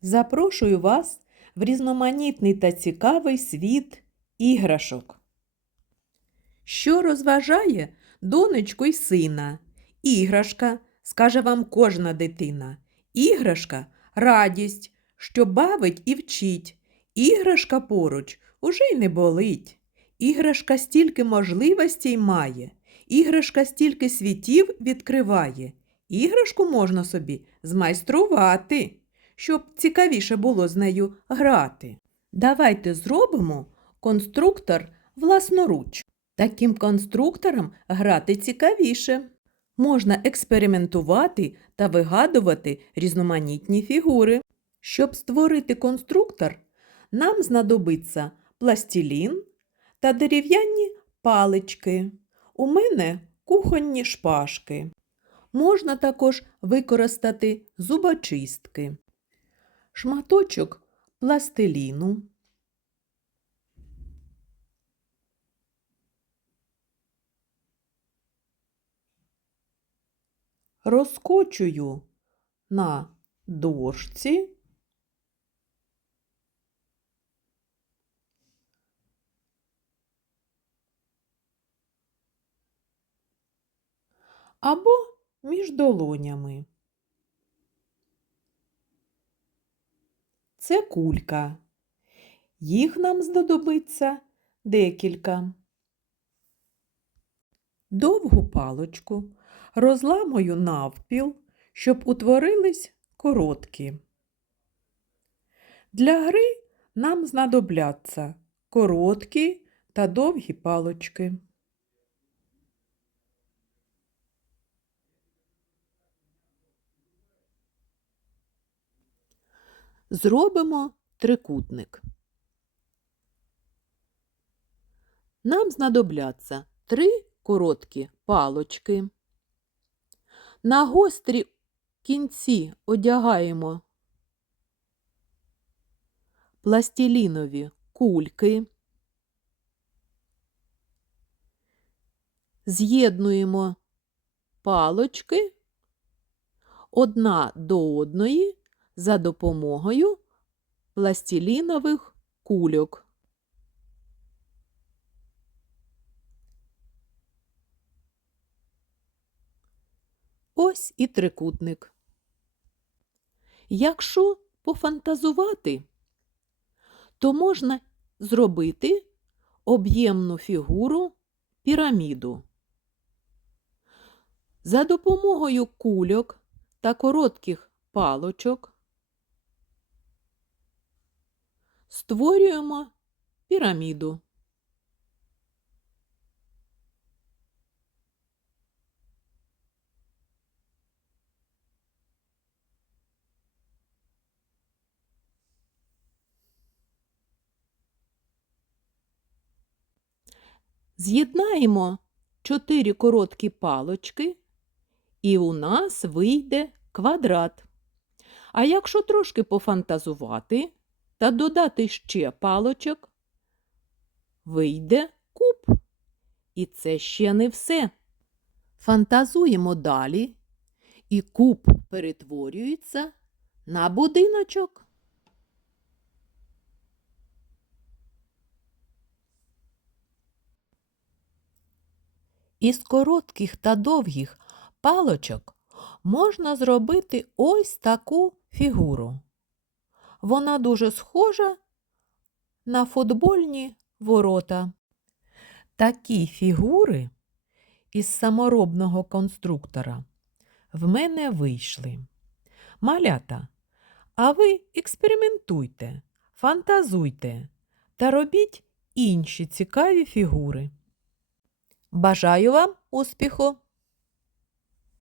Запрошую вас в різноманітний та цікавий світ іграшок. Що розважає донечку й сина? Іграшка, скаже вам кожна дитина. Іграшка радість, що бавить і вчить. Іграшка поруч уже й не болить. Іграшка стільки можливостей має, іграшка стільки світів відкриває. Іграшку можна собі змайструвати, щоб цікавіше було з нею грати. Давайте зробимо конструктор власноруч. Таким конструктором грати цікавіше. Можна експериментувати та вигадувати різноманітні фігури. Щоб створити конструктор, нам знадобиться пластилін та дерев'яні палички. У мене кухонні шпажки. Можна також використати зубочистки, шматочок пластиліну, розкочую на дошці. Або між долонями. Це кулька. Їх нам знадобиться декілька. Довгу палочку розламую навпіл, щоб утворились короткі. Для гри нам знадобляться короткі та довгі палочки. Зробимо трикутник. Нам знадобляться три короткі палочки. На гострі кінці одягаємо пластилінові кульки. З'єднуємо палочки одна до одної за допомогою пластилінових кульок. Ось і трикутник. Якщо пофантазувати, то можна зробити об'ємну фігуру піраміду. За допомогою кульок та коротких палочок створюємо піраміду. З'єднаємо чотири короткі палочки, і у нас вийде квадрат. А якщо трошки пофантазувати та додати ще палочок, вийде куб. І це ще не все. Фантазуємо далі, і куб перетворюється на будиночок. Із коротких та довгих палочок можна зробити ось таку фігуру. Вона дуже схожа на футбольні ворота. Такі фігури із саморобного конструктора в мене вийшли. Малята, а ви експериментуйте, фантазуйте та робіть інші цікаві фігури. Бажаю вам успіху!